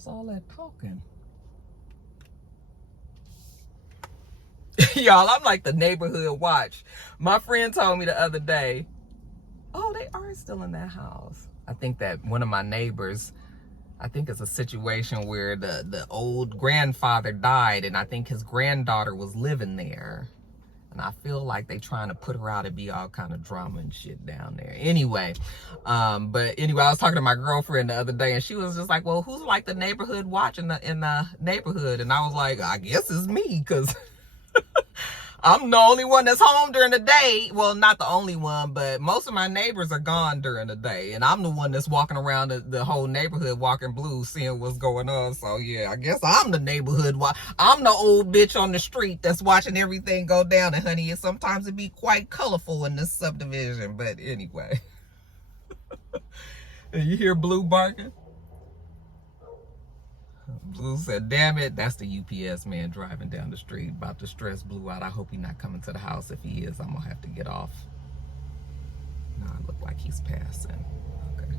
What's all that talking? Y'all, I'm like the neighborhood watch. My friend told me the other day, oh, they are still in that house. I think that one of my neighbors, I think it's a situation where the old grandfather died, and I think his granddaughter was living there. And I feel like they trying to put her out and be all kind of drama and shit down there. Anyway, but anyway, I was talking to my girlfriend the other day, and she was just like, well, who's like the neighborhood watch in the neighborhood? And I was like, I guess it's me, because I'm the only one that's home during the day. Well, not the only one, but most of my neighbors are gone during the day. And I'm the one that's walking around the whole neighborhood walking blue, seeing what's going on. So, yeah, I guess I'm the neighborhood watch. I'm the old bitch on the street that's watching everything go down. And, honey, sometimes it be quite colorful in this subdivision. But anyway. And you hear Blue barking? Blue said, damn it, that's the UPS man driving down the street, about to stress Blue out. I hope he's not coming to the house. If he is, I'm going to have to get off. No, it looked like he's passing. Okay.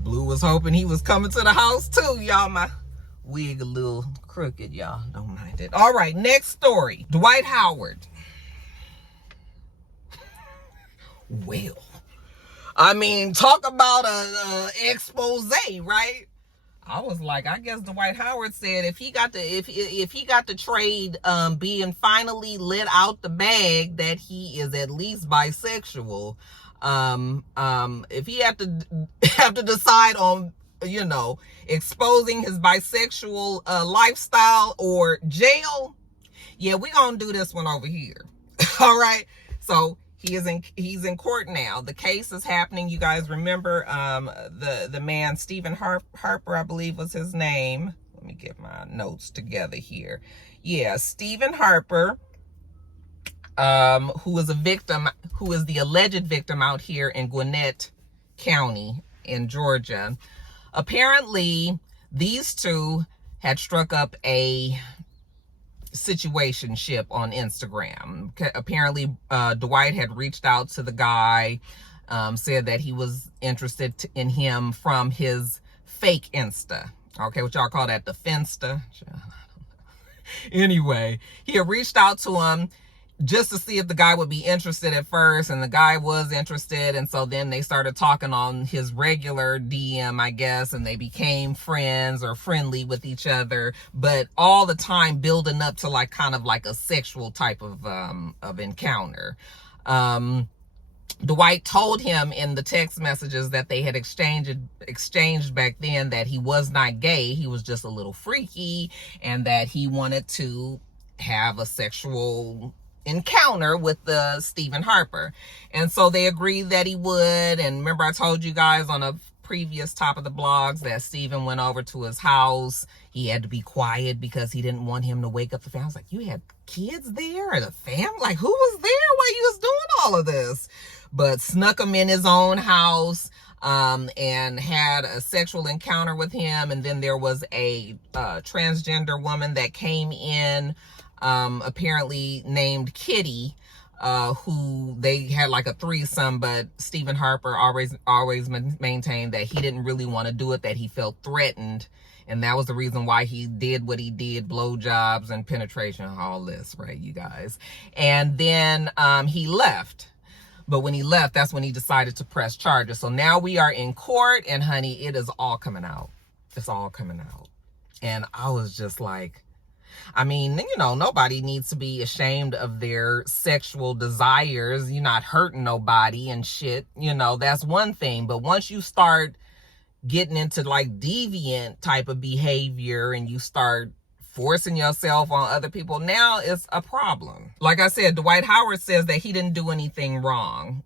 Blue was hoping he was coming to the house too, y'all. My wig a little crooked, y'all. Don't mind it. All right, next story. Dwight Howard. Well, I mean, talk about a expose, right? I was like, I guess Dwight Howard said if he got the trade being finally let out the bag that he is at least bisexual, if he have to decide on, you know, exposing his bisexual lifestyle or jail, yeah, we're gonna do this one over here. All right, so he's in court now. The case is happening. You guys remember the man, Stephen Harper, I believe was his name. Let me get my notes together here. Yeah, Stephen Harper, who is the alleged victim out here in Gwinnett County in Georgia. Apparently, these two had struck up a situationship on Instagram. Apparently, Dwight had reached out to the guy, said that he was interested in him from his fake Insta. Okay, what y'all call that, the Finsta? Anyway, he had reached out to him just to see if the guy would be interested at first, and the guy was interested, and so then they started talking on his regular DM, I guess, and they became friends or friendly with each other, but all the time building up to like kind of like a sexual type of encounter. Dwight told him in the text messages that they had exchanged back then that he was not gay, he was just a little freaky, and that he wanted to have a sexual encounter with the Stephen Harper. And so they agreed that he would. And remember, I told you guys on a previous top of the blogs that Stephen went over to his house. He had to be quiet because he didn't want him to wake up the family. I was like, you had kids there or the family? Like, who was there while you was doing all of this? But snuck him in his own house, and had a sexual encounter with him. And then there was a transgender woman that came in, apparently named Kitty, who they had like a threesome, but Stephen Harper always maintained that he didn't really want to do it, that he felt threatened, and that was the reason why he did what he did, blowjobs and penetration, all this, right, you guys? And then he left. But when he left, that's when he decided to press charges. So now we are in court, and honey, it is all coming out. It's all coming out. And I was just like, I mean, you know, nobody needs to be ashamed of their sexual desires. You're not hurting nobody and shit. You know, that's one thing. But once you start getting into like deviant type of behavior and you start forcing yourself on other people, now it's a problem. Like I said, Dwight Howard says that he didn't do anything wrong.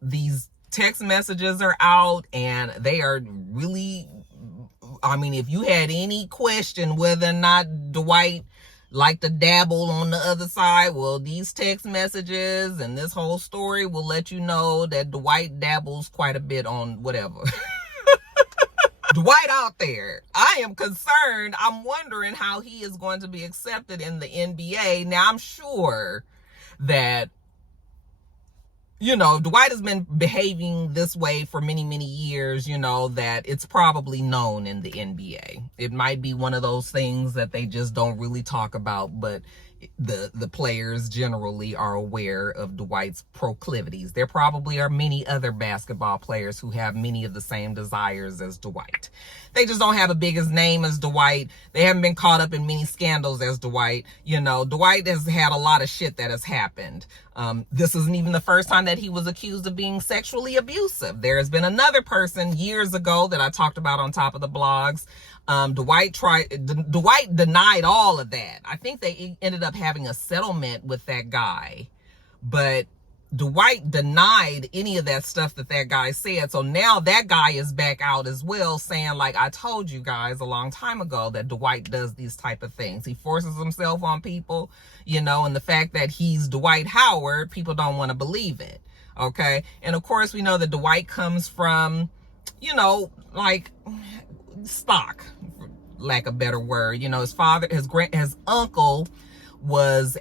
These text messages are out, and they are really, I mean, if you had any question whether or not Dwight liked to dabble on the other side, well, these text messages and this whole story will let you know that Dwight dabbles quite a bit on whatever. Dwight out there, I am concerned. I'm wondering how he is going to be accepted in the NBA. Now, I'm sure that you know, Dwight has been behaving this way for many, many years, you know, that it's probably known in the NBA. It might be one of those things that they just don't really talk about, but the players generally are aware of Dwight's proclivities. There probably are many other basketball players who have many of the same desires as Dwight. They just don't have a big as name as Dwight. They haven't been caught up in many scandals as Dwight. You know, Dwight has had a lot of shit that has happened. This isn't even the first time that he was accused of being sexually abusive. There has been another person years ago that I talked about on top of the blogs. Dwight denied all of that. I think they ended up having a settlement with that guy, but Dwight denied any of that stuff that guy said. So now that guy is back out as well, saying, like, I told you guys a long time ago that Dwight does these type of things. He forces himself on people, you know, and the fact that he's Dwight Howard, people don't want to believe it. Okay. And of course we know that Dwight comes from, you know, like stock, for lack of a better word. You know, his father, his uncle was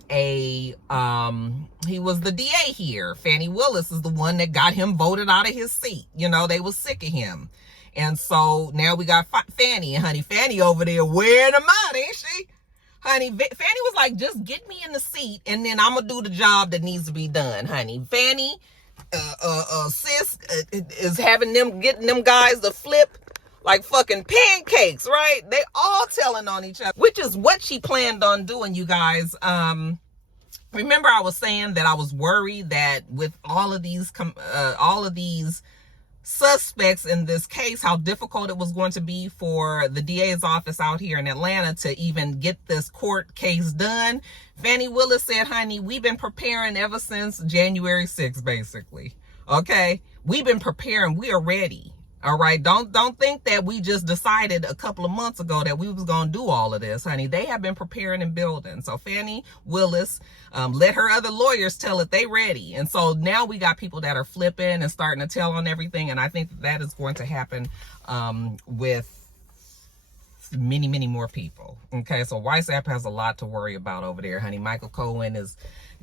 he was the DA here. Fannie Willis is the one that got him voted out of his seat. You know, they was sick of him. And so now we got Fannie, and honey, Fannie over there wearing them out, ain't she? Honey, Fannie was like, just get me in the seat and then I'm gonna do the job that needs to be done, honey. Fannie, sis is getting them guys to flip like fucking pancakes, right? They all telling on each other, which is what she planned on doing, you guys. Remember I was saying that I was worried that with all of these suspects in this case, how difficult it was going to be for the DA's office out here in Atlanta to even get this court case done. Fannie Willis said, honey, we've been preparing ever since January 6th, basically. Okay? We've been preparing. We are ready. All right, don't think that we just decided a couple of months ago that we was gonna do all of this, honey. They have been preparing and building. So Fannie Willis let her other lawyers tell it they ready, and so now we got people that are flipping and starting to tell on everything, and I think that is going to happen with many, many more people. Okay, so WhatsApp has a lot to worry about over there, honey. Michael Cohen is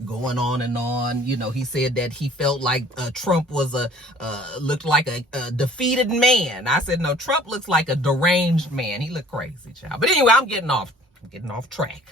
going on and on. You know, he said that he felt like Trump was looked like a defeated man. I said, no, Trump looks like a deranged man. He looked crazy, child. But anyway, I'm getting off track.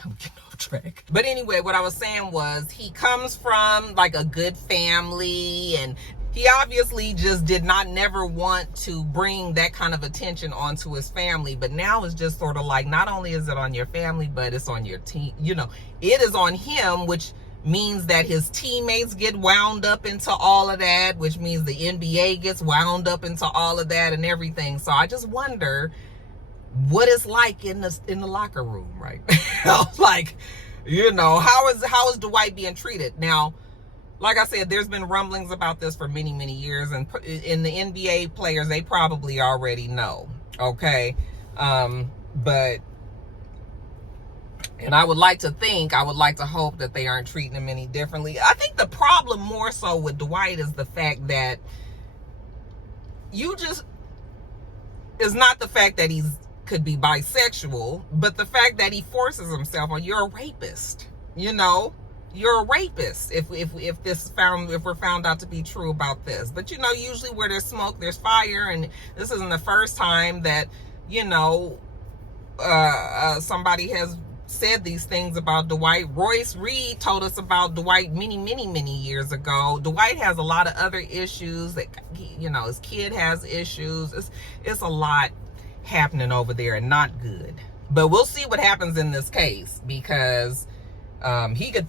But anyway, what I was saying was he comes from like a good family, and he obviously just did not never want to bring that kind of attention onto his family. But now it's just sort of like, not only is it on your family, but it's on your team. You know, it is on him, which means that his teammates get wound up into all of that, which means the NBA gets wound up into all of that and everything. So I just wonder what it's like in the locker room, right? Like, you know, how is Dwight being treated? Now, like I said, there's been rumblings about this for many, many years, and in the NBA players, they probably already know, okay? But, and I would like to hope that they aren't treating him any differently. I think the problem more so with Dwight is the fact that it's not the fact that could be bisexual, but the fact that he forces himself on, you're a rapist, you know? You're a rapist if we're found out to be true about this. But you know, usually where there's smoke, there's fire, and this isn't the first time that, you know, somebody has said these things about Dwight. Royce Reed told us about Dwight many, many, many years ago. Dwight has a lot of other issues that, you know, his kid has issues. It's a lot happening over there, and not good. But we'll see what happens in this case, because he could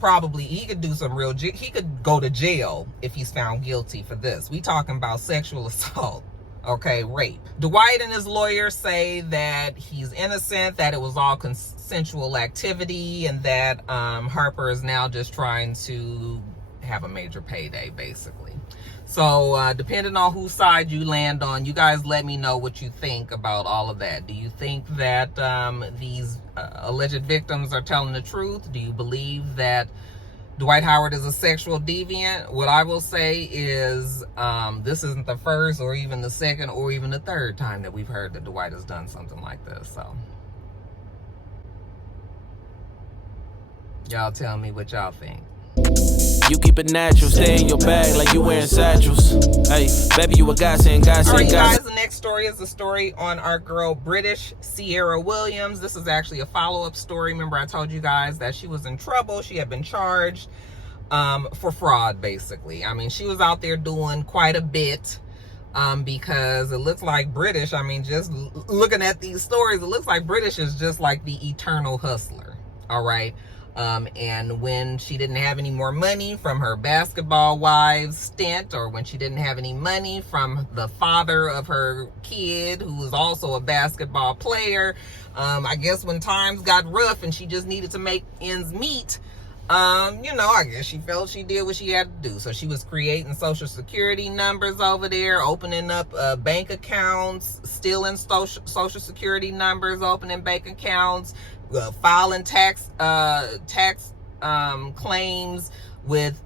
do some real, he could go to jail if he's found guilty for this. We talking about sexual assault, okay, rape. Dwight and his lawyers say that he's innocent, that it was all consensual activity, and that Harper is now just trying to have a major payday, basically. So depending on whose side you land on, you guys let me know what you think about all of that. Do you think that these alleged victims are telling the truth? Do you believe that Dwight Howard is a sexual deviant? What I will say is this isn't the first or even the second or even the third time that we've heard that Dwight has done something like this. So y'all tell me what y'all think. you keep it natural. Stay in your bag like you wearing satchels. Hey, baby, you a godsend, godsend, Alright, godsend. guys, the next story is the story on our girl British Sierra Williams. This is actually a follow-up story. Remember I told you guys that she was in trouble. She had been charged for fraud, basically. I mean, she was out there doing quite a bit because it looks like British, I mean, just looking at these stories, it looks like British is just like the eternal hustler. All right. And when she didn't have any more money from her basketball wives stint, or when she didn't have any money from the father of her kid, who was also a basketball player, I guess when times got rough and she just needed to make ends meet, you know, I guess she felt she did what she had to do. So she was creating social security numbers over there, opening up bank accounts, stealing social security numbers, opening bank accounts, filing tax claims with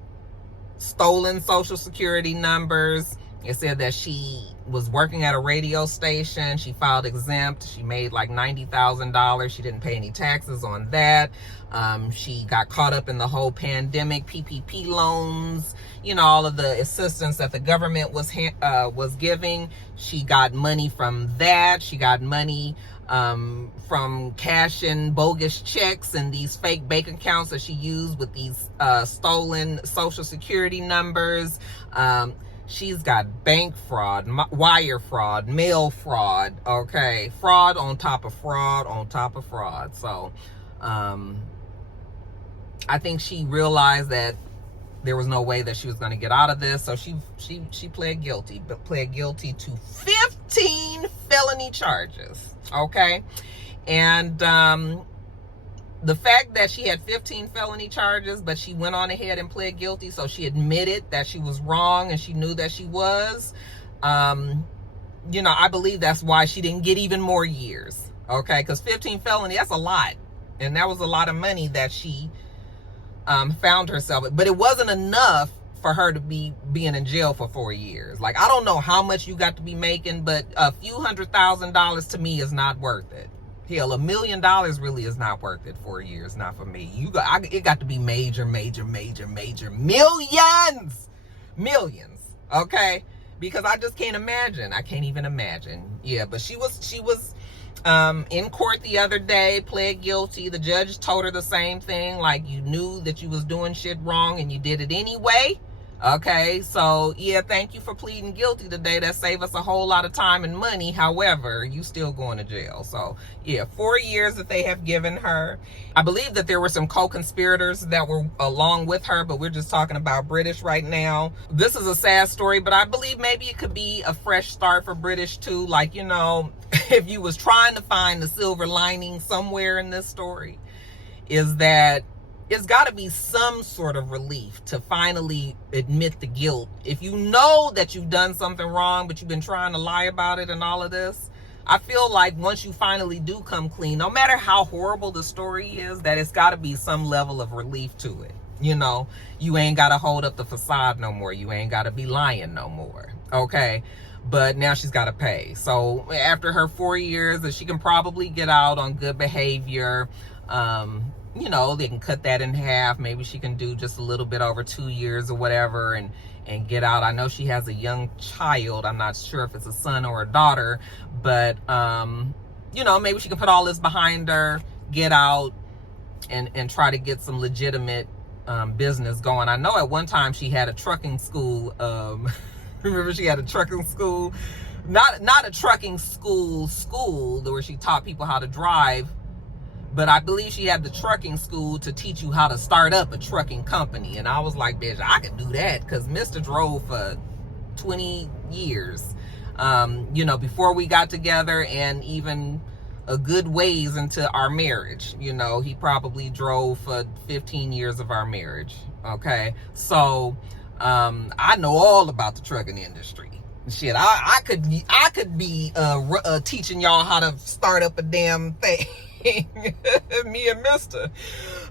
stolen social security numbers. It said that she was working at a radio station. She filed exempt. She made like $90,000. She didn't pay any taxes on that. She got caught up in the whole pandemic, PPP loans, you know, all of the assistance that the government was giving. She got money from that. She got money from cashing bogus checks and these fake bank accounts that she used with these stolen social security numbers. She's got bank fraud, wire fraud, mail fraud, okay? Fraud on top of fraud on top of fraud. So I think she realized that there was no way that she was going to get out of this. So she pled guilty, but pled guilty to 15 felony charges, okay? And the fact that she had 15 felony charges, but she went on ahead and pled guilty, so she admitted that she was wrong and she knew that she was, you know, I believe that's why she didn't get even more years, okay? Because 15 felony, that's a lot. And that was a lot of money that she found herself. But it wasn't enough for her to be being in jail for 4 years. Like, I don't know how much you got to be making, but a few $100,000 to me is not worth it. Hell, $1 million really is not worth it. 4 years, not for me. It got to be major millions, okay? Because I just can't imagine. I can't even imagine. Yeah, but she was in court the other day, pled guilty. The judge told her the same thing, like, you knew that you was doing shit wrong and you did it anyway. Okay, so yeah, thank you for pleading guilty today. That saved us a whole lot of time and money. However, you still going to jail. So yeah, 4 years that they have given her. I believe that there were some co-conspirators that were along with her, but we're just talking about British right now. This is a sad story, but I believe maybe it could be a fresh start for British too. Like, you know, if you was trying to find the silver lining somewhere in this story, is that it's got to be some sort of relief to finally admit the guilt. If you know that you've done something wrong, but you've been trying to lie about it and all of this, I feel like once you finally do come clean, no matter how horrible the story is, that it's got to be some level of relief to it. You know, you ain't got to hold up the facade no more. You ain't got to be lying no more. Okay. But now she's got to pay. So after her 4 years, she can probably get out on good behavior. You know, they can cut that in half. Maybe she can do just a little bit over 2 years or whatever and get out. I know she has a young child. I'm not sure if it's a son or a daughter, but, you know, maybe she can put all this behind her, get out, and try to get some legitimate business going. I know at one time she had a trucking school. Remember, she had a trucking school, not a trucking school where she taught people how to drive, but I believe she had the trucking school to teach you how to start up a trucking company. And I was like, bitch, I could do that, because Mr. drove for 20 years, you know, before we got together, and even a good ways into our marriage. You know, he probably drove for 15 years of our marriage. Okay, so I know all about the trucking industry. Shit, I could be teaching y'all how to start up a damn thing. Me and Mr.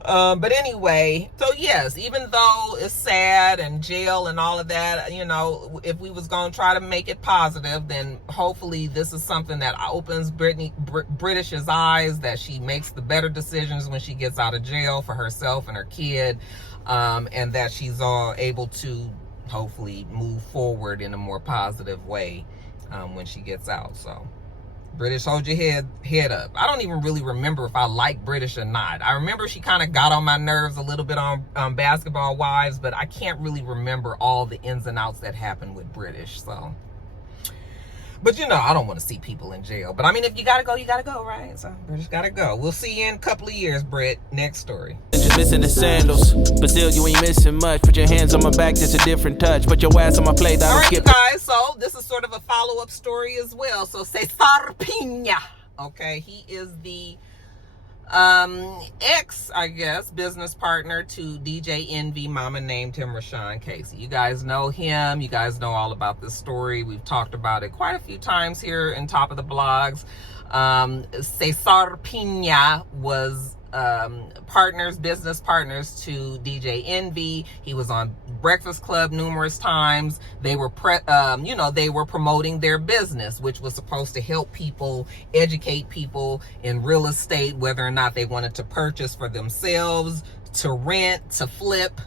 But anyway, so yes, even though it's sad and jail and all of that, you know, if we was going to try to make it positive, then hopefully this is something that opens British's eyes, that she makes the better decisions when she gets out of jail for herself and her kid, and that she's all able to hopefully move forward in a more positive way when she gets out. So British, hold your head up. I don't even really remember if I like British or not. I remember she kind of got on my nerves a little bit on Basketball Wives, but I can't really remember all the ins and outs that happened with British. So, but you know, I don't want to see people in jail. But I mean, if you gotta go, you gotta go, right? So British gotta go. We'll see you in a couple of years, Britt. Next story. Just missing the sandals, but still you ain't missing much. Put your hands on my back, that's a different touch. Put your ass on my plate, that'll skip. All right, guys, so this is sort of a follow-up story as well. So CesarPinaArrested, okay, he is the ex, I guess, business partner to DJ Envy. Mama named him Rashawn Casey. You guys know him. You guys know all about this story. We've talked about it quite a few times here in Top of the Blogs. CesarPinaArrested was business partners to DJ Envy. He was on Breakfast Club numerous times. They were they were promoting their business, which was supposed to help people, educate people in real estate, whether or not they wanted to purchase for themselves, to rent, to flip.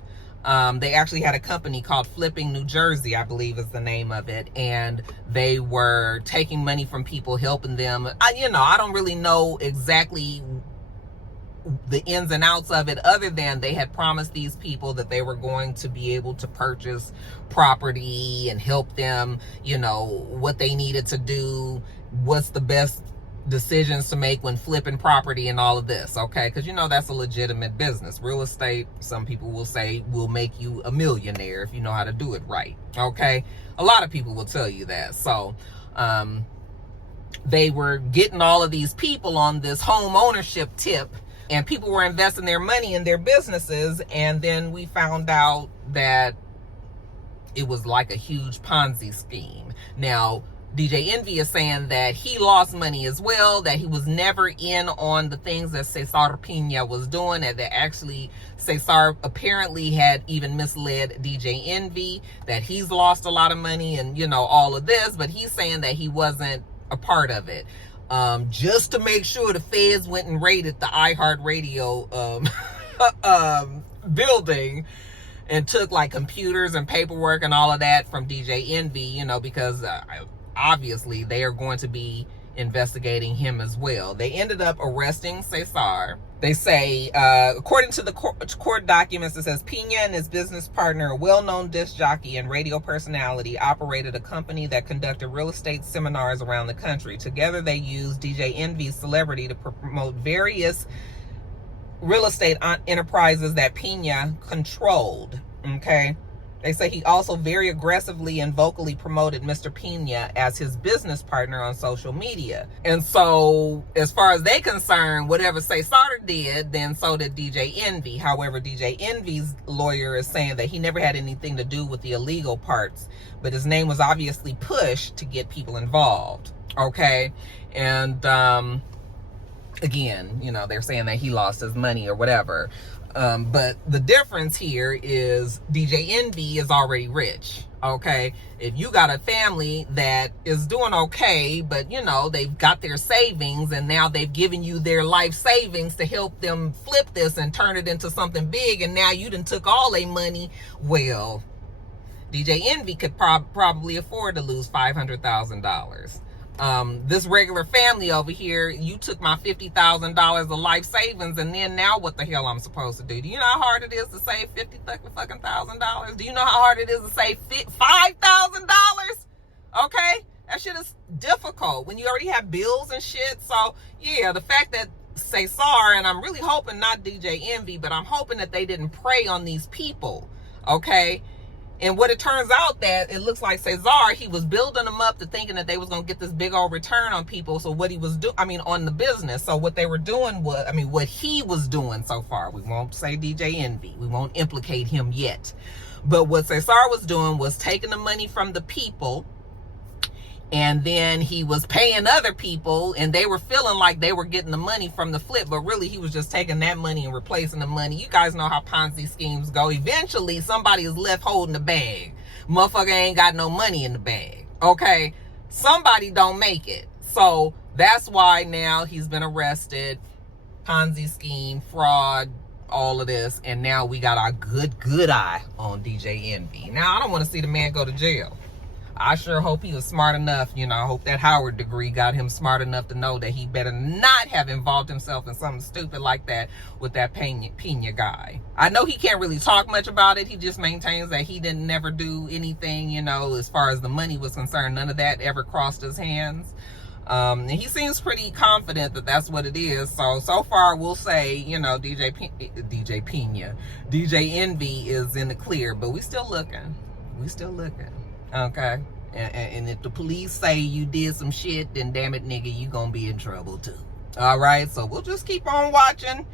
They actually had a company called Flipping New Jersey, I believe is the name of it, and they were taking money from people, helping them. I don't really know exactly the ins and outs of it, other than they had promised these people that they were going to be able to purchase property and help them, what they needed to do, what's the best decisions to make when flipping property and all of this, okay? Because that's a legitimate business. Real estate, some people will say, will make you a millionaire if you know how to do it right, okay? A lot of people will tell you that. So they were getting all of these people on this home ownership tip, and people were investing their money in their businesses, and then we found out that it was like a huge Ponzi scheme. Now, DJ Envy is saying that he lost money as well, that he was never in on the things that CesarPinaArrested was doing, that actually Cesar apparently had even misled DJ Envy, that he's lost a lot of money and, all of this, but he's saying that he wasn't a part of it. Just to make sure the feds went and raided the iHeartRadio building and took like computers and paperwork and all of that from DJ Envy, because obviously they are going to be investigating him as well. They ended up arresting Cesar. They say, according to the court documents, it says Pina and his business partner, a well-known disc jockey and radio personality, operated a company that conducted real estate seminars around the country. Together, they used DJ Envy's celebrity to promote various real estate enterprises that Pina controlled, okay? They say he also very aggressively and vocally promoted Mr. Pina as his business partner on social media. And so, as far as they concerned, whatever Cesar did, then so did DJ Envy. However, DJ Envy's lawyer is saying that he never had anything to do with the illegal parts, but his name was obviously pushed to get people involved, okay? And again, they're saying that he lost his money or whatever. But the difference here is DJ Envy is already rich, okay? If you got a family that is doing okay, but they've got their savings and now they've given you their life savings to help them flip this and turn it into something big, and now you done took all their money, well, DJ Envy could probably afford to lose $500,000. This regular family over here, you took my $50,000 of life savings, and then now what the hell I'm supposed to do? Do you know how hard it is to save $50,000? Do you know how hard it is to save $5,000? Okay, that shit is difficult when you already have bills and shit. So yeah, the fact that Cesar, and I'm really hoping not DJ Envy, but I'm hoping that they didn't prey on these people, okay? And what it turns out that it looks like Cesar, he was building them up to thinking that they was going to get this big old return on people. So what he was doing, on the business. So what they were doing was, what he was doing so far, we won't say DJ Envy. We won't implicate him yet. But what Cesar was doing was taking the money from the people And then he was paying other people, and they were feeling like they were getting the money from the flip, but really he was just taking that money and replacing the money. You guys know how Ponzi schemes go. Eventually, somebody is left holding the bag. Motherfucker ain't got no money in the bag, okay? Somebody don't make it. So that's why now he's been arrested. Ponzi scheme, fraud, all of this, and now we got our good eye on DJ Envy. Now, I don't want to see the man go to jail. I sure hope he was smart enough, you know, I hope that Howard degree got him smart enough to know that he better not have involved himself in something stupid like that with that Pena guy. I know he can't really talk much about it. He just maintains that he didn't never do anything, you know, as far as the money was concerned. None of that ever crossed his hands. And he seems pretty confident that that's what it is. So far, we'll say, you know, DJ Envy is in the clear, but we still looking. Okay, and if the police say you did some shit, then damn it, nigga, you gonna be in trouble too. All right, so we'll just keep on watching,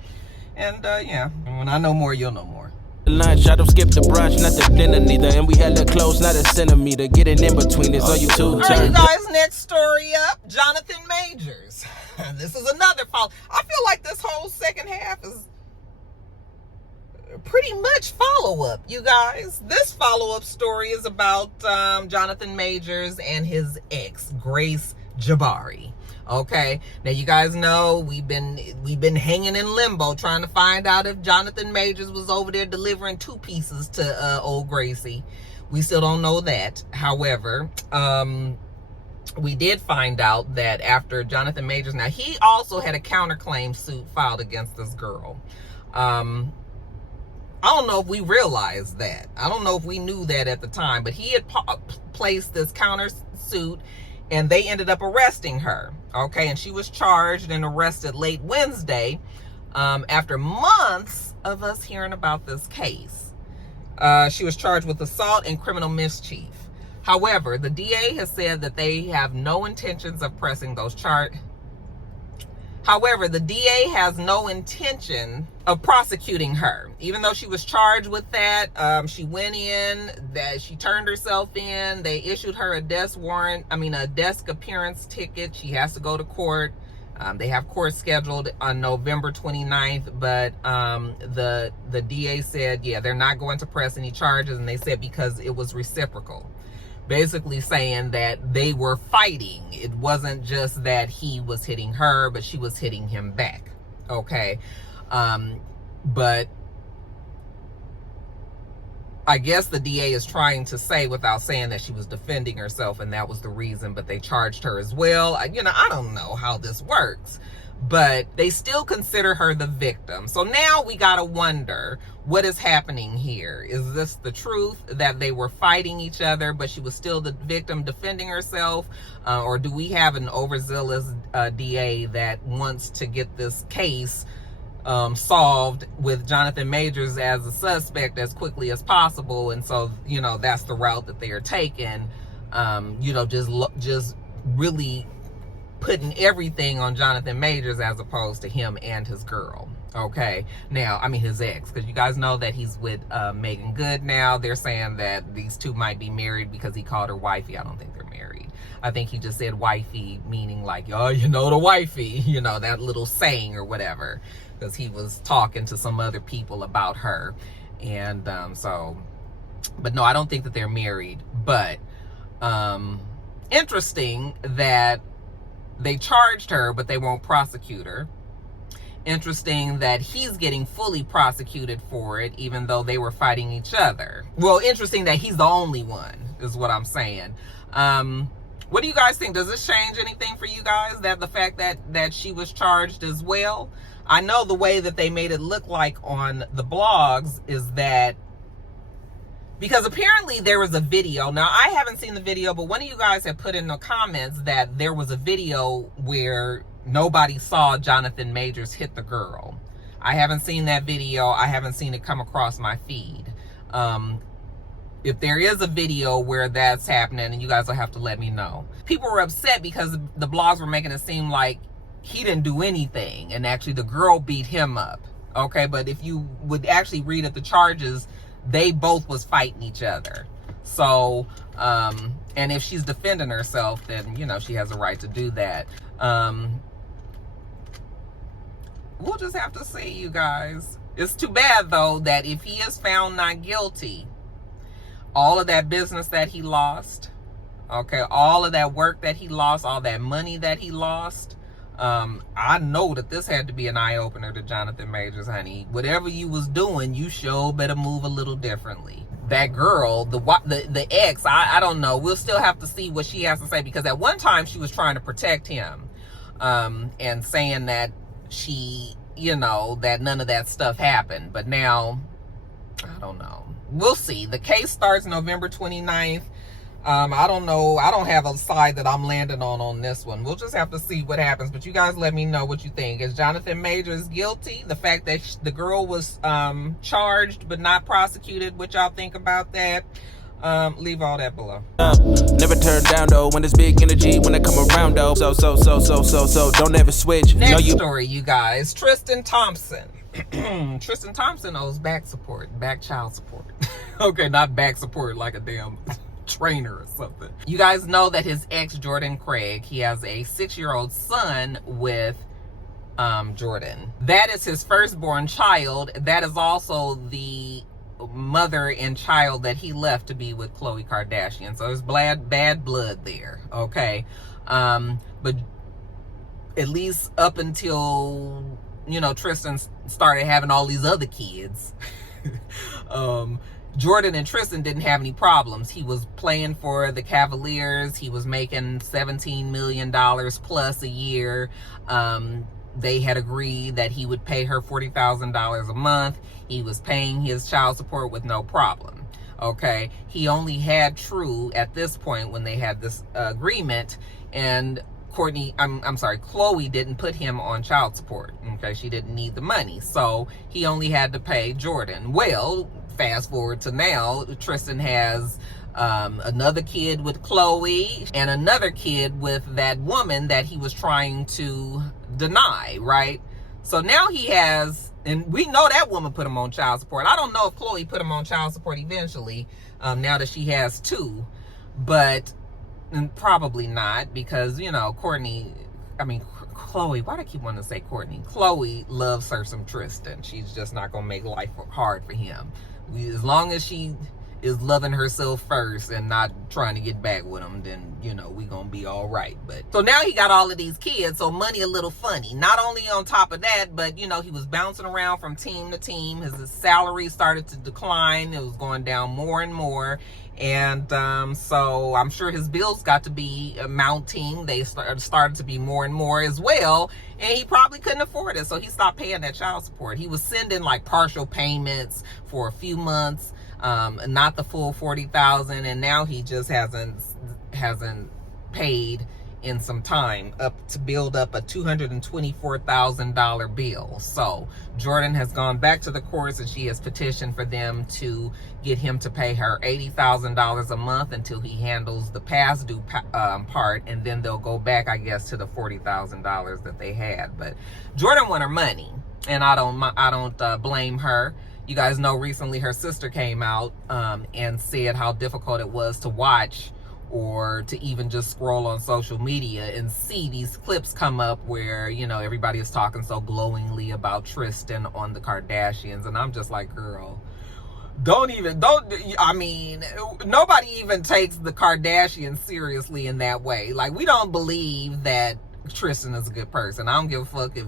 and yeah, when I know more, you'll know more. Lunch, I don't skip the brunch, not the dinner neither, and we had the close, not a centimeter. Getting in between this, you two. All right, you guys, next story up, Jonathan Majors. This is another follow. I feel like this whole second half is pretty much follow-up, you guys. This follow-up story is about Jonathan Majors and his ex, Grace Jabari. Okay, now you guys know we've been hanging in limbo trying to find out if Jonathan Majors was over there delivering 2 pieces to old Gracie. We still don't know that. However, we did find out that after Jonathan Majors, now he also had a counterclaim suit filed against this girl. I don't know if we realized that. I don't know if we knew that at the time, but he had placed this counter suit, and they ended up arresting her. Okay, and she was charged and arrested late Wednesday after months of us hearing about this case. She was charged with assault and criminal mischief. However, the DA has said that they have no intentions of pressing those charges. However, the DA has no intention of prosecuting her. Even though she was charged with that, she went in, that she turned herself in. They issued her a desk appearance ticket. She has to go to court. They have court scheduled on November 29th, but the DA said, yeah, they're not going to press any charges, and they said because it was reciprocal. Basically saying that they were fighting. It wasn't just that he was hitting her, but she was hitting him back. Okay. But I guess the DA is trying to say, without saying, that she was defending herself and that was the reason, but they charged her as well. I don't know how this works, but they still consider her the victim. So now we gotta wonder what is happening here. Is this the truth, that they were fighting each other, but she was still the victim defending herself? Or do we have an overzealous DA that wants to get this case solved with Jonathan Majors as a suspect as quickly as possible? And so, that's the route that they are taking. Just really putting everything on Jonathan Majors as opposed to him and his girl. Okay, now, his ex, because you guys know that he's with Megan Good now. They're saying that these two might be married because he called her wifey. I don't think they're married. I think he just said wifey, meaning like, oh, the wifey, that little saying or whatever, because he was talking to some other people about her. And but no, I don't think that they're married. But interesting that they charged her, but they won't prosecute her. Interesting that he's getting fully prosecuted for it, even though they were fighting each other. Well, interesting that he's the only one, is what I'm saying. What do you guys think? Does this change anything for you guys, that the fact that she was charged as well? I know the way that they made it look like on the blogs is that, because apparently there was a video. Now, I haven't seen the video, but one of you guys had put in the comments that there was a video where nobody saw Jonathan Majors hit the girl. I haven't seen that video. I haven't seen it come across my feed. If there is a video where that's happening, and you guys will have to let me know. People were upset because the blogs were making it seem like he didn't do anything, and actually the girl beat him up. Okay, but if you would actually read at the charges, they both was fighting each other. So And if she's defending herself, then, you know, she has a right to do that. We'll just have to see, you guys. It's too bad, though, that if he is found not guilty, all of that business that he lost, okay, all of that work that he lost, all that money that he lost, I know that this had to be an eye-opener to Jonathan Majors, honey. Whatever you was doing, you sure better move a little differently. That girl, the ex, I don't know. We'll still have to see what she has to say, because at one time she was trying to protect him, and saying that she, you know, that none of that stuff happened. But now, I don't know. We'll see. The case starts November 29th. I don't know. I don't have a side that I'm landing on this one. We'll just have to see what happens. But you guys let me know what you think. Is Jonathan Majors guilty? The fact that the girl was charged but not prosecuted, what y'all think about that? Leave all that below. Never turn down though when there's big energy when I come around though. So don't ever switch. Next story, you guys. Tristan Thompson. Tristan Thompson owes back child support. Okay, not back support like a damn trainer or something. You guys know that his ex, Jordan Craig, he has a 6-year-old son with Jordan. That is his firstborn child. That is also the mother and child that he left to be with Khloe Kardashian. So there's bad blood there, okay? But at least up until, you know, Tristan started having all these other kids, Jordan and Tristan didn't have any problems. He was playing for the Cavaliers. He was making $17 million plus a year. They had agreed that he would pay her $40,000 a month. He was paying his child support with no problem. Okay. He only had True at this point when they had this agreement, and Khloe didn't put him on child support. Okay. She didn't need the money. So he only had to pay Jordan. Well, fast forward to now, Tristan has another kid with Khloe and another kid with that woman that he was trying to deny, right? So now he has, and we know that woman put him on child support. I don't know if Khloe put him on child support eventually, now that she has two, but probably not, because, you know, Khloe, why do I keep wanting to say Courtney? Khloe loves her some Tristan. She's just not going to make life hard for him. As long as she is loving herself first and not trying to get back with him, then, you know, we gonna be all right. But so now he got all of these kids, so money a little funny. Not only on top of that, but, you know, he was bouncing around from team to team. His salary started to decline. It was going down more and more. And so I'm sure his bills got to be mounting. They started to be more and more as well. And he probably couldn't afford it. So he stopped paying that child support. He was sending like partial payments for a few months, not the full $40,000. And now he just hasn't paid in some time to build up a $224,000 bill. So Jordan has gone back to the courts, and she has petitioned for them to get him to pay her $80,000 a month until he handles the past due part, and then they'll go back, I guess, to the $40,000 that they had. But Jordan want her money, and I don't blame her. You guys know recently her sister came out and said how difficult it was to watch or to even just scroll on social media and see these clips come up where, you know, everybody is talking so glowingly about Tristan on the Kardashians. And I'm just like, girl, nobody even takes the Kardashians seriously in that way. Like, we don't believe that Tristan is a good person. I don't give a fuck if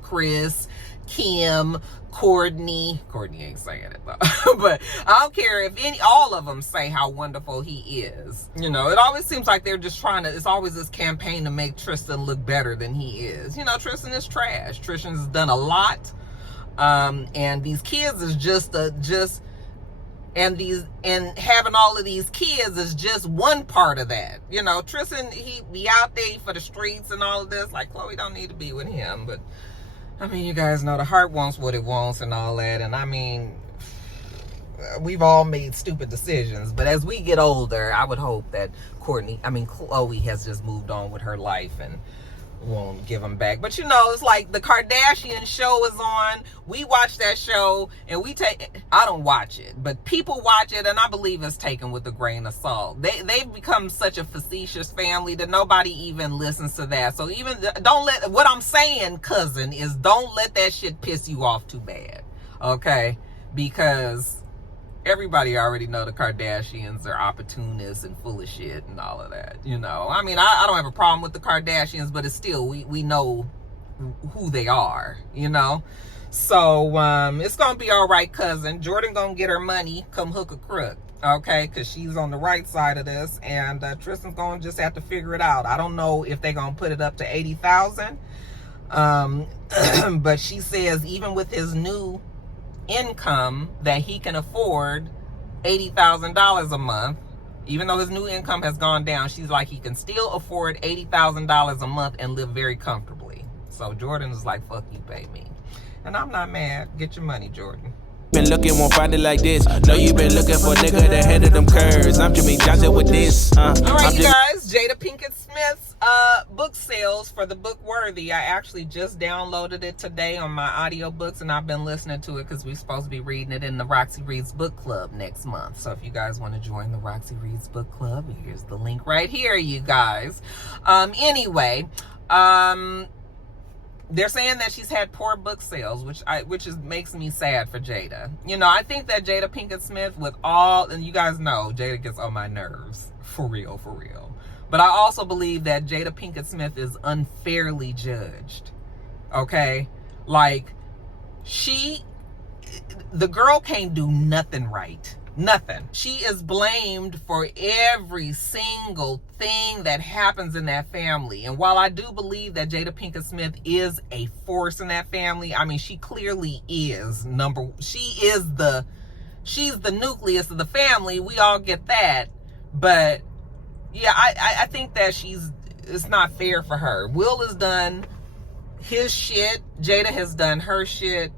Chris, Kim, Courtney ain't saying it though, but I don't care if all of them say how wonderful he is. You know, it always seems like they're just it's always this campaign to make Tristan look better than he is. You know, Tristan is trash. Tristan's done a lot, and these kids is and having all of these kids is just one part of that. You know, Tristan, he be out there for the streets and all of this. Like, Khloe don't need to be with him, but I mean, you guys know the heart wants what it wants and all that. And I mean, we've all made stupid decisions. But as we get older, I would hope that Khloe has just moved on with her life. And won't give them back. But you know, it's like the Kardashian show is on. We watch that show and I don't watch it, but people watch it, and I believe it's taken with a grain of salt. They've become such a facetious family that nobody even listens to that. So what I'm saying, cousin, is don't let that shit piss you off too bad. Okay? Because everybody already know the Kardashians are opportunists and full of shit and all of that, you know. I mean, I don't have a problem with the Kardashians, but it's still, we know who they are, you know. So, it's gonna be all right, cousin. Jordan gonna get her money, come hook or crook, okay? Because she's on the right side of this, and Tristan's gonna just have to figure it out. I don't know if they're gonna put it up to $80,000, but she says even with his new income that he can afford $80,000 a month, even though his new income has gone down. She's like, he can still afford $80,000 a month and live very comfortably. So Jordan is like, fuck you, pay me. And I'm not mad. Get your money, Jordan. Been looking, won't find it like this. Know you been looking for a nigga that headed them curves. I'm Jimmy Johnson with this. All right, you guys. Jada Pinkett Smith's book sales for the book Worthy. I actually just downloaded it today on my audiobooks, and I've been listening to it because we're supposed to be reading it in the Roxy Reads Book Club next month. So if you guys want to join the Roxy Reads Book Club, here's the link right here, you guys. Anyway, they're saying that she's had poor book sales, which makes me sad for Jada. You know, I think that Jada Pinkett Smith, and you guys know, Jada gets on my nerves. For real, for real. But I also believe that Jada Pinkett Smith is unfairly judged. Okay? Like, the girl can't do nothing right. Nothing. She is blamed for every single thing that happens in that family. And while I do believe that Jada Pinkett Smith is a force in that family, I mean, she clearly is she's the nucleus of the family. We all get that. But yeah, I think that it's not fair for her. Will has done his shit. Jada has done her shit.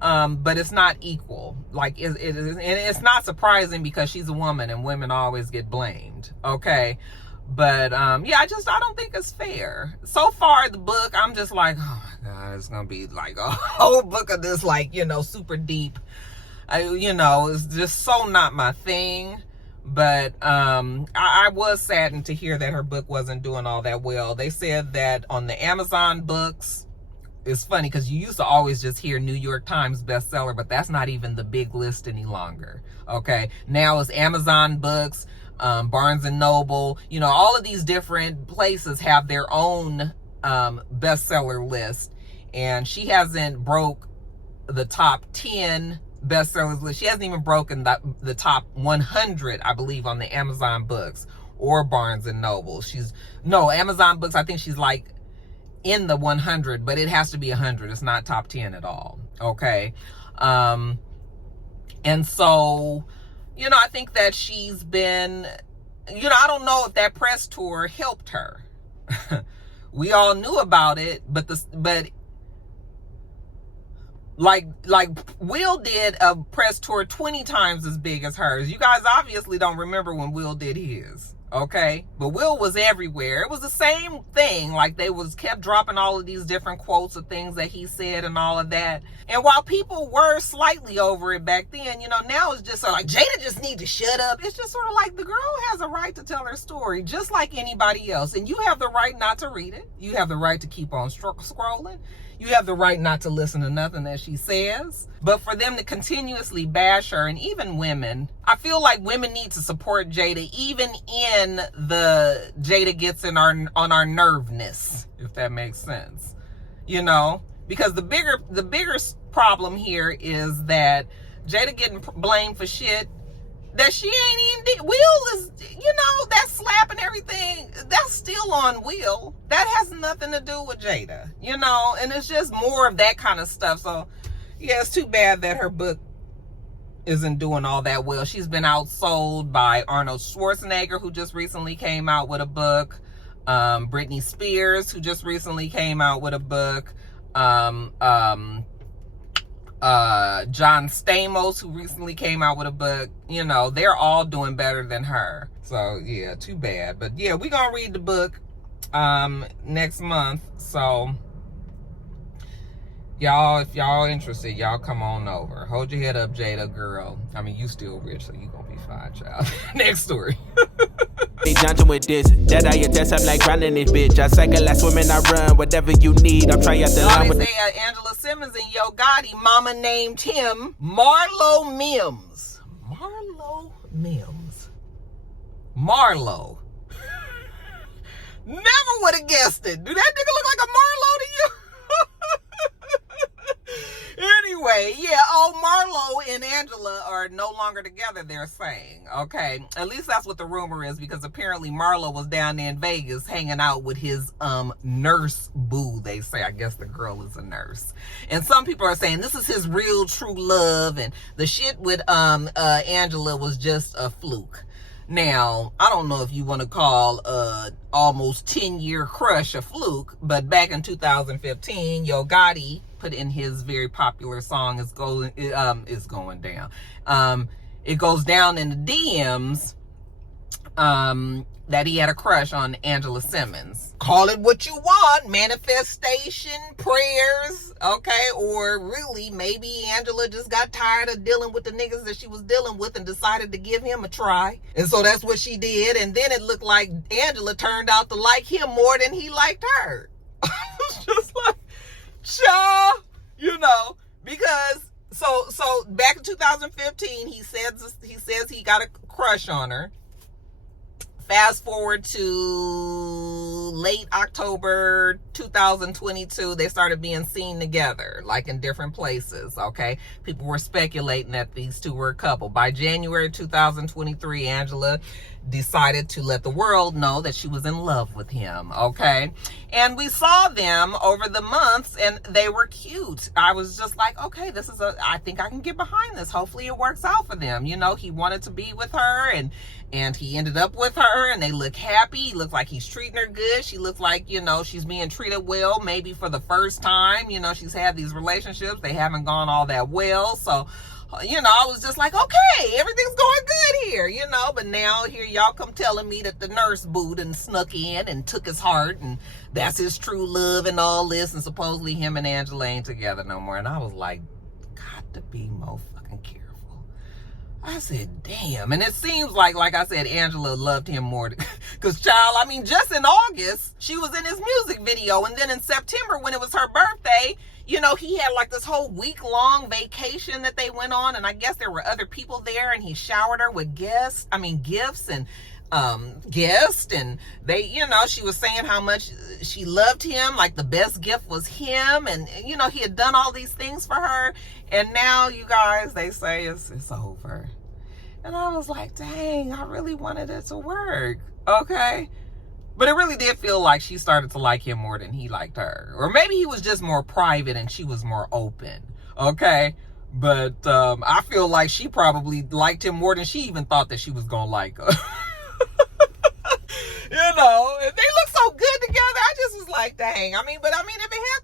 But it's not equal. Like it is, and it's not surprising because she's a woman and women always get blamed. Okay. But, yeah, I don't think it's fair. So far, the book, I'm just like, oh my God, it's going to be like a whole book of this, like, you know, super deep. It's just so not my thing. But, I was saddened to hear that her book wasn't doing all that well. They said that on the Amazon books, it's funny because you used to always just hear New York Times bestseller, but that's not even the big list any longer. Okay. Now it's Amazon books, Barnes and Noble, you know, all of these different places have their own, bestseller list, and she hasn't broke the top 10 bestsellers list. She hasn't even broken the top 100, I believe, on the Amazon books or Barnes and Noble. Amazon books, I think she's like in the 100, but it has to be 100. It's not top 10 at all. Okay. And so, you know, I think that she's been, you know, I don't know if that press tour helped her. We all knew about it, but like Will did a press tour 20 times as big as hers. You guys obviously don't remember when Will did his. Okay, but Will was everywhere. It was the same thing. Like they kept dropping all of these different quotes of things that he said and all of that. And while people were slightly over it back then, you know, now it's just sort of like Jada just needs to shut up. It's just sort of like the girl has a right to tell her story just like anybody else. And you have the right not to read it. You have the right to keep on scrolling. You have the right not to listen to nothing that she says. But for them to continuously bash her, and even women, I feel like women need to support Jada, even in the Jada gets on our nerveness, if that makes sense. You know? Because the bigger problem here is that Jada getting blamed for shit that she ain't even Will is, you know, that slap and everything, that's still on Will. That has nothing to do with Jada, you know, and it's just more of that kind of stuff. So yeah, it's too bad that her book isn't doing all that well. She's been outsold by Arnold Schwarzenegger, who just recently came out with a book, Britney Spears, who just recently came out with a book, John Stamos, who recently came out with a book. You know, they're all doing better than her. So yeah, too bad. But yeah, we're gonna read the book. next month. So y'all, if y'all interested, y'all come on over. Hold your head up, Jada, girl. I mean, you still rich, so you gonna be fine, child. Next story. Hey, Johnson with this. That I attest, I'm like grinding this bitch. I cycle, I swim, and I run. Whatever you need, I'm trying out the line with. They say Angela Simmons and Yo Gotti, mama named him Marlo Mims. Marlo Mims. Marlo. Never would have guessed it. Do that nigga look like a Marlo to you? Anyway, yeah, Marlo and Angela are no longer together, they're saying. Okay, at least that's what the rumor is, because apparently Marlo was down there in Vegas hanging out with his nurse boo, they say. I guess the girl is a nurse. And some people are saying this is his real true love, and the shit with Angela was just a fluke. Now, I don't know if you want to call almost 10-year crush a fluke, but back in 2015, Yo Gotti put in his very popular song, It's Going Down. It goes down in the DMs that he had a crush on Angela Simmons. Call it what you want, manifestation, prayers, okay? Or really, maybe Angela just got tired of dealing with the niggas that she was dealing with and decided to give him a try. And so that's what she did. And then it looked like Angela turned out to like him more than he liked her. It's just like, because so back in 2015, he says he got a crush on her. Fast forward to late October 2022, they started being seen together, like in different places, okay? People were speculating that these two were a couple. By January 2023, Angela decided to let the world know that she was in love with him, okay? And we saw them over the months, and they were cute. I was just like, okay, I think I can get behind this. Hopefully it works out for them. You know, he wanted to be with her, and he ended up with her, and they look happy. He looks like he's treating her good. She looks like, she's being treated well, maybe for the first time. She's had these relationships. They haven't gone all that well. So, I was just like, okay, everything's going good here, but now here y'all come telling me that the nurse booed and snuck in and took his heart, and that's his true love and all this, and supposedly him and Angela ain't together no more. And I was like, got to be more fucking careful. I said, damn. And it seems like I said, Angela loved him more. Because, child, I mean, just in August, she was in his music video. And then in September, when it was her birthday, he had like this whole week-long vacation that they went on. And I guess there were other people there. And he showered her with gifts and guests. And they, she was saying how much she loved him. Like the best gift was him. And, he had done all these things for her. And now, you guys, they say it's over. And I was like, dang, I really wanted it to work. Okay. But it really did feel like she started to like him more than he liked her. Or maybe he was just more private and she was more open. Okay. But I feel like she probably liked him more than she even thought that she was going to like her. And they look so good together. I just was like, dang. If it had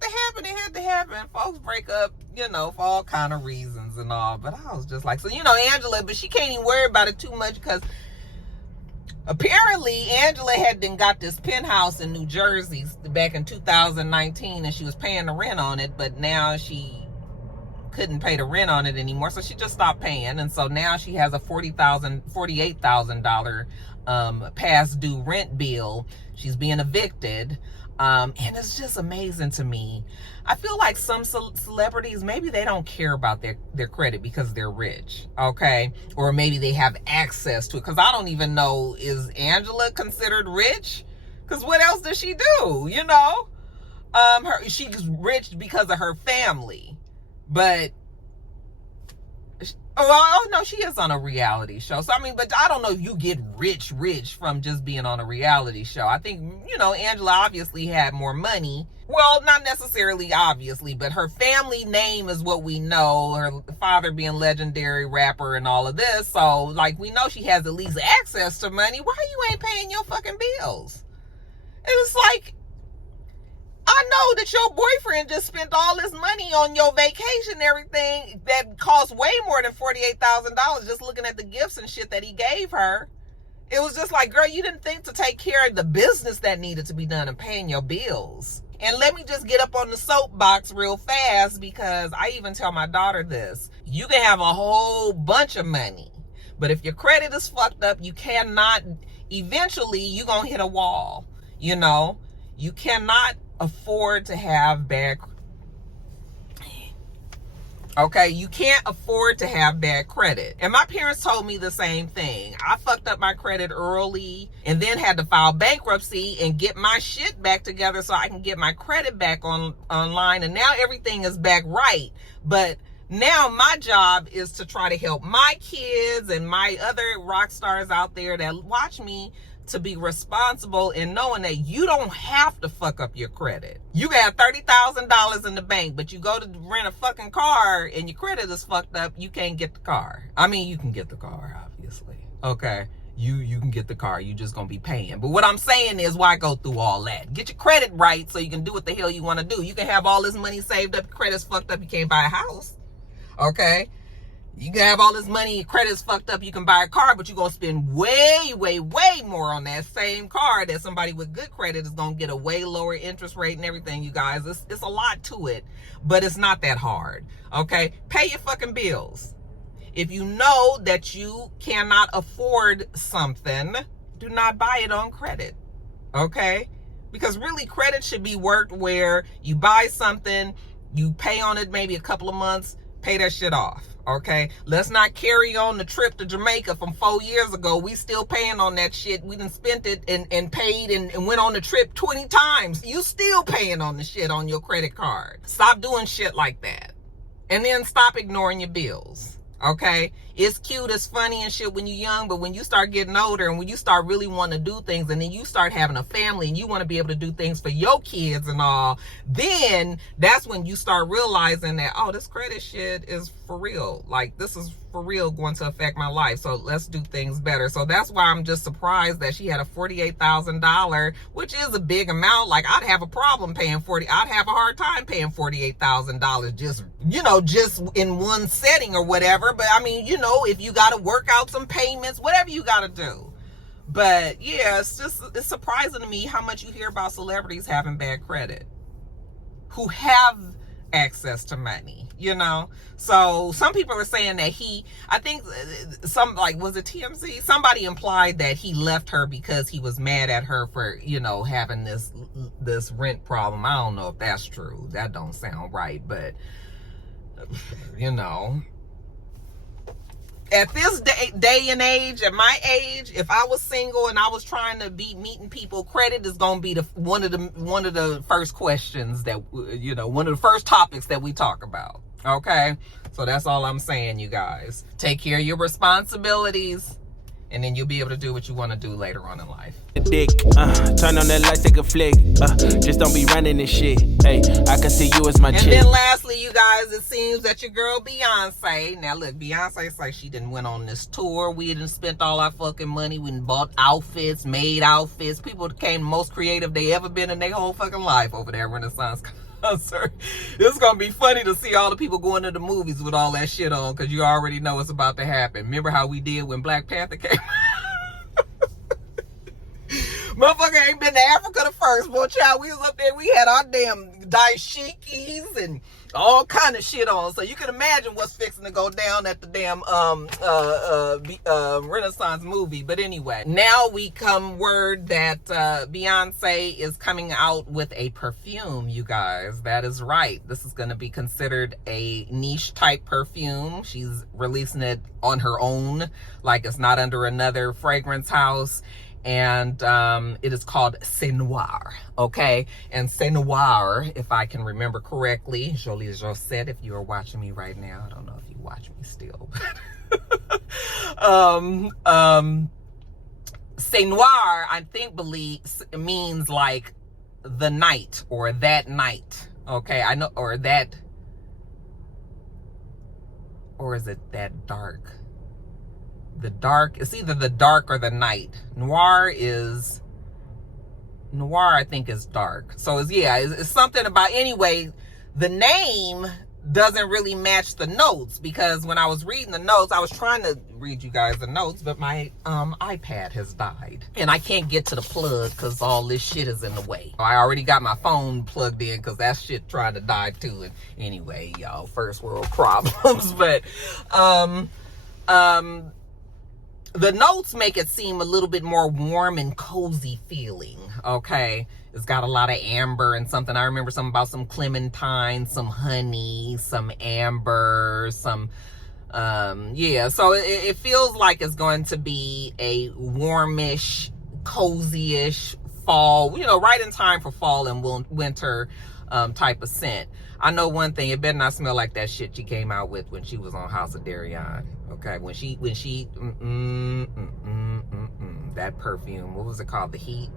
to happen, it had to happen. Folks break up, for all kind of reasons and all. But I was just like, so, Angela, but she can't even worry about it too much, because apparently Angela had then got this penthouse in New Jersey back in 2019, and she was paying the rent on it, but now she couldn't pay the rent on it anymore, so she just stopped paying. And so now she has a $48,000 past due rent bill. She's being evicted. And it's just amazing to me. I feel like some celebrities, maybe they don't care about their credit because they're rich, okay? Or maybe they have access to it. Because I don't even know, is Angela considered rich? Because what else does she do, she's rich because of her family. But oh no, she is on a reality show. So but I don't know if you get rich from just being on a reality show. I think, Angela obviously had more money. Well, not necessarily obviously, but her family name is what we know. Her father being legendary rapper and all of this. So we know she has at least access to money. Why you ain't paying your fucking bills? And it's like, I know that your boyfriend just spent all this money on your vacation and everything that cost way more than $48,000 just looking at the gifts and shit that he gave her. It was just like, girl, you didn't think to take care of the business that needed to be done and paying your bills. And let me just get up on the soapbox real fast, because I even tell my daughter this. You can have a whole bunch of money, but if your credit is fucked up, you cannot, eventually you're going to hit a wall. You know, you cannot afford to have bad credit. Okay, you can't afford to have bad credit. And my parents told me the same thing. I fucked up my credit early and then had to file bankruptcy and get my shit back together so I can get my credit back online. And now everything is back right. But now my job is to try to help my kids and my other rock stars out there that watch me to be responsible in knowing that you don't have to fuck up your credit. You got $30,000 in the bank, but you go to rent a fucking car and your credit is fucked up, you can't get the car. I mean, you can get the car, obviously. Okay, you can get the car, you just gonna be paying. But what I'm saying is, why go through all that? Get your credit right so you can do what the hell you want to do. You can have all this money saved up, your credit's fucked up, you can't buy a house. Okay? You can have all this money, your credit's fucked up, you can buy a car, but you're going to spend way, way, way more on that same car that somebody with good credit is going to get a way lower interest rate and everything, you guys. It's a lot to it, but it's not that hard, okay? Pay your fucking bills. If you know that you cannot afford something, do not buy it on credit, okay? Because really, credit should be worked where you buy something, you pay on it maybe a couple of months, pay that shit off. Okay, let's not carry on the trip to Jamaica from 4 years ago. We still paying on that shit. We done spent it and paid and went on the trip 20 times. You still paying on the shit on your credit card. Stop doing shit like that. And then stop ignoring your bills. Okay, it's cute, it's funny and shit when you're young, but when you start getting older and when you start really wanting to do things, and then you start having a family and you want to be able to do things for your kids and all, then that's when you start realizing that, oh, this credit shit is for real. Like, this is for real going to affect my life. So let's do things better. So that's why I'm just surprised that she had a $48,000, which is a big amount. Like, I'd have a problem paying I'd have a hard time paying $48,000 just, you know, just in one setting or whatever. But I mean, you know, if you got to work out some payments, whatever you got to do. But yeah, it's surprising to me how much you hear about celebrities having bad credit who have access to money, you know. So some people are saying that I think some, like, was it TMZ? Somebody implied that he left her because he was mad at her for, you know, having this rent problem. I don't know if that's true. That don't sound right, but you know, at this day and age, at my age, if I was single and I was trying to be meeting people, credit is going to be one of the first questions that, you know, one of the first topics that we talk about. Okay, so that's all I'm saying, you guys. Take care of your responsibilities, and then you'll be able to do what you want to do later on in life. Dick, turn on the lights, take a flick. Just don't be running this shit. Hey, I can see you as my chick. And then lastly, you guys, it seems that your girl Beyonce. Now look, Beyonce's like, she done went on this tour. We done spent all our fucking money. We done bought outfits, made outfits. People became the most creative they ever been in their whole fucking life over there at Renaissance concert. It's gonna be funny to see all the people going to the movies with all that shit on, because you already know what's about to happen. Remember how we did when Black Panther came? Motherfucker ain't been to Africa the first, boy, child. We was up there, we had our damn dashikis and all kind of shit on. So you can imagine what's fixing to go down at the damn Renaissance movie. But anyway, now we come word that Beyonce is coming out with a perfume, you guys. That is right. This is going to be considered a niche type perfume. She's releasing it on her own, like it's not under another fragrance house. And it is called CeNoir, okay? And CeNoir, if I can remember correctly, Jolie Josette, if you are watching me right now, I don't know if you watch me still. CeNoir, I think, means like the night or that night, okay? I know, or that, or is it that dark? The dark, it's either the dark or the night. Noir, I think, is dark. So it's something about, anyway, the name doesn't really match the notes, because when I was reading the notes, I was trying to read you guys the notes, but my iPad has died and I can't get to the plug because all this shit is in the way. I already got my phone plugged in because that shit tried to die too. And anyway, y'all, first world problems. But the notes make it seem a little bit more warm and cozy feeling, okay? It's got a lot of amber and something. I remember something about some clementine, some honey, some amber, some, yeah. So it feels like it's going to be a warmish, cozy-ish fall, you know, right in time for fall and winter type of scent. I know one thing, it better not smell like that shit she came out with when she was on House of Darion. Okay, when she that perfume, what was it called? The Heat?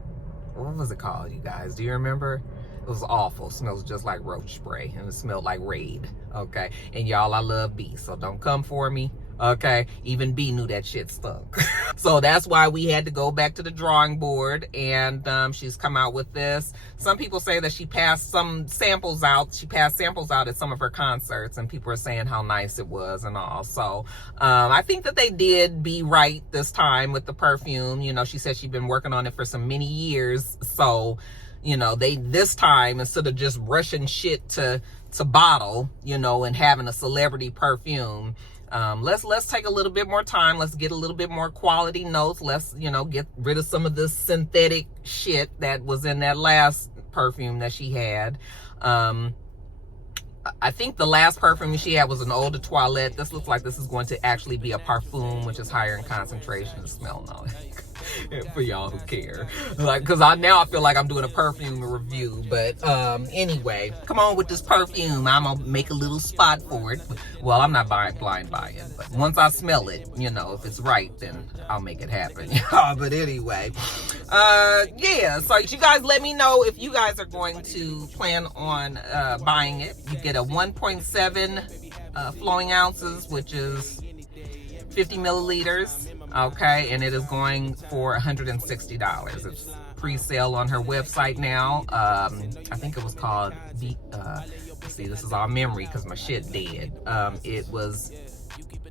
What was it called, you guys? Do you remember? It was awful. It smells just like roach spray, and it smelled like Raid. Okay, and y'all, I love B, so don't come for me. Okay, even B knew that shit stunk. So that's why we had to go back to the drawing board, and she's come out with this. Some people say that she passed some samples out. She passed samples out at some of her concerts, and people are saying how nice it was and all. So I think that they did be right this time with the perfume. You know, she said she'd been working on it for so many years. So, you know, they this time, instead of just rushing shit to bottle, you know, and having a celebrity perfume, let's take a little bit more time. Let's get a little bit more quality notes. Let's, you know, get rid of some of this synthetic shit that was in that last perfume that she had. I think the last perfume she had was an eau de toilette. This looks like this is going to actually be a parfum, which is higher in concentration to smell now. For y'all who care, like, because now I feel like I'm doing a perfume review. But anyway, come on with this perfume. I'm gonna make a little spot for it. Well, I'm not blind buying, but once I smell it, you know, if it's right, then I'll make it happen. But anyway, yeah, so you guys let me know if you guys are going to plan on buying it. You get a 1.7 flowing ounces, which is 50 milliliters. Okay, and it is going for $160. It's pre-sale on her website now. I think it was called see, this is all memory because my shit dead. It was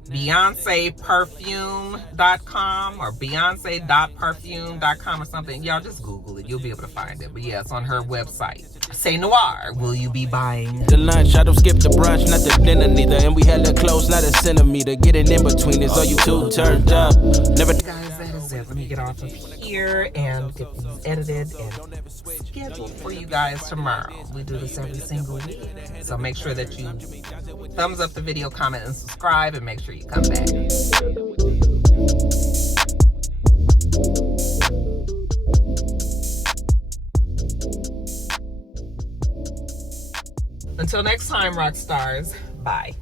BeyoncePerfume.com or Beyonce.perfume.com or something. Y'all just Google it. You'll be able to find it. But yeah, it's on her website. CeNoir, will you be buying the lunch? I don't skip the brunch, not the dinner neither. And we hella close, not a centimeter. Getting in between is all you two turned up. Never. Guys, that is it. Let me get off of here and get these edited and scheduled for you guys tomorrow. We do this every single week. So make sure that you thumbs up the video, comment, and subscribe, and make sure you come back. Until next time, rock stars. Bye.